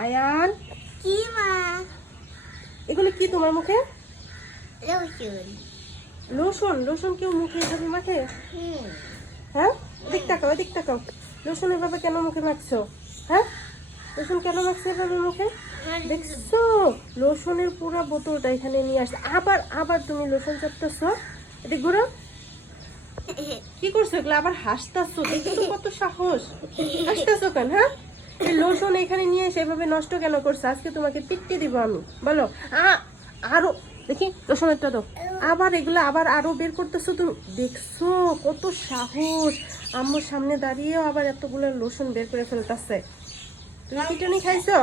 আয়ান, কি মা? এগুলো কি তোমার মুখে? লোশন। লোশন? লোশন কেউ মুখে এভাবে মাখে? হ্যাঁ, এদিক তাকাও, এদিক তাকাও। লোশন এভাবে কেন মুখে মাখছো? হ্যাঁ, লোশন কেন মাখছো এভাবে মুখে? দেখছো লোশনের পুরো বোতলটা এখানে নিয়ে আসছে। আবার আবার তুমি লোশন চাপতেছো। এদিক ঘুরো। কি করছো এগুলো? আবার হাসতেছো, দেখছো কত সাহস? হাসতেছো কেন? হ্যাঁ, এই লোশন এখানে নিয়ে এসে এভাবে নষ্ট কেন করছো? আজকে তোমাকে পিটকে দিব আমি। বলো। আরো দেখি লোশনেরটা দাও। আবার এগুলো আবার আরো বের করতেছো তুমি। দেখছো কত সাহস? আম্মুর সামনে দাঁড়িয়েও আবার এতগুলো লোশন বের করে ফেলতেছে। তুমি পিটুনি খাইছো?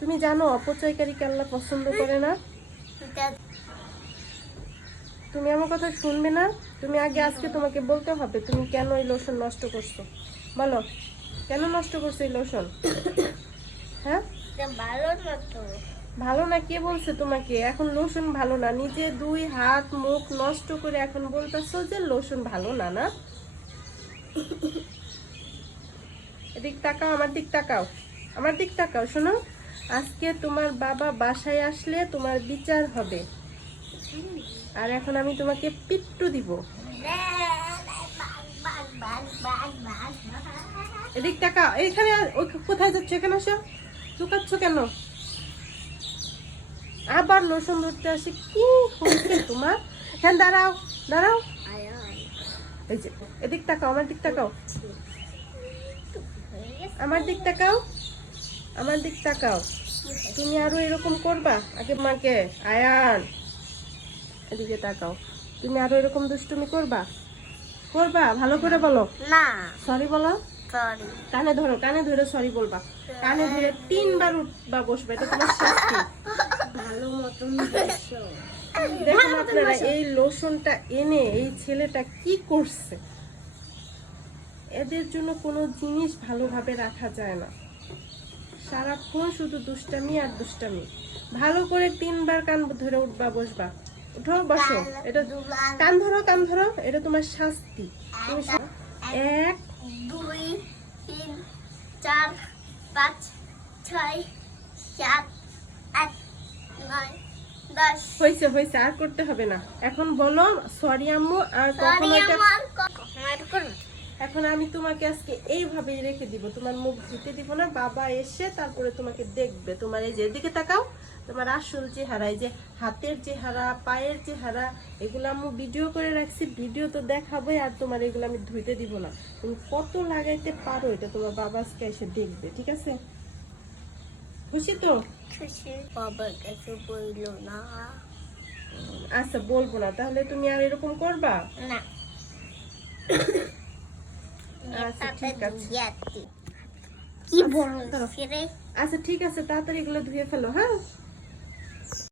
তুমি জানো অপচয়কারীকে আল্লাহ পছন্দ করে না? তুমি আমার কথা শুনবে না? তুমি আগে আজকে তোমাকে বলতে হবে তুমি কেন এই লোশন নষ্ট করছো। বলো, কেন নষ্ট করছো এই লোশন? হ্যাঁ, ভালো না তো। ভালো না? কে বলছে তোমাকে এখন লোশন ভালো না? নিজে 2 হাত মুখ নষ্ট করে এখন বলতেছো যে লোশন ভালো না? না, এদিক তাকাও, আমার দিক তাকাও, আমার দিক তাকাও। শোনো, আজকে তোমার বাবা বাসায় আসলে তোমার বিচার হবে। আর এখন আমি তোমাকে পিট্টু দিব। এদিক তাকাও, এইখানে কোথায় যাচ্ছ? এখানে আসো। লুকাচ্ছ কেন? আবার লোশন ধরতে আসে। কি হয়েছে তোমার? হ্যাঁ, দাঁড়াও দাঁড়াও। এই যে এদিক তাকাও, আমার দিক তাকাও, আমার দিক তাকাও, আমার দিক তাকাও। তুমি আরো এরকম করবা? আগে মাকে। আয়ান, এদিকে তাকাও। তুমি আরো এরকম দুষ্টুমি করবা? করবা? ভালো করে বলো। না, সরি বলো। সরি। কানে ধরো, কানে ধরে সরি বলবা। কানে ধরে 3 বার উঠবা বসবে, এটা তোমার শাস্তি। ভালো মতন বসো। দেখুন আপনারা এই লোশনটা এনে এই ছেলেটা কি করছে। এদের জন্য কোনো জিনিস ভালোভাবে রাখা যায় না, সারাক্ষণ শুধু দুষ্টামি আর দুষ্টামি। ভালো করে 3 বার কান ধরে উঠবা বসবা। উঠো বসো। এটা কান ধরো, কান ধরো, এটা তোমার শাস্তি। তুমি 1 2 3 4 5 6 7 8 9 10। হয়েছে হয়েছে, আর করতে হবে না। এখন বলো সরি আম্মু, আর কখনো এটা। এখন আমি তোমাকে আজকে এইভাবেই রেখে দিব, তোমার মুখ ধুতে দিব না। বাবা এসে তারপরে তোমাকে দেখবে। তোমার এই যে এদিকে তাকাও, তোমার আসল চেহারা, এই যে হাতের চেহারা, পায়ের চেহারা, এগুলো আমি ভিডিও করে রাখছি, ভিডিও তো দেখাবোই। আর তোমার এগুলো আমি ধুইতে দিব না। তুমি কত লাগাইতে পারো এটা তোমার বাবা আজকে এসে দেখবে, ঠিক আছে? খুশি তো? খুশি। বাবার কাছে বইলো না। আচ্ছা বলবো না, তাহলে তুমি আর এরকম করবা না। আচ্ছা ঠিক আছে। কি বলছিস রে? আচ্ছা ঠিক আছে, তাড়াতাড়ি এগুলো ধুয়ে ফেলো। হ্যাঁ।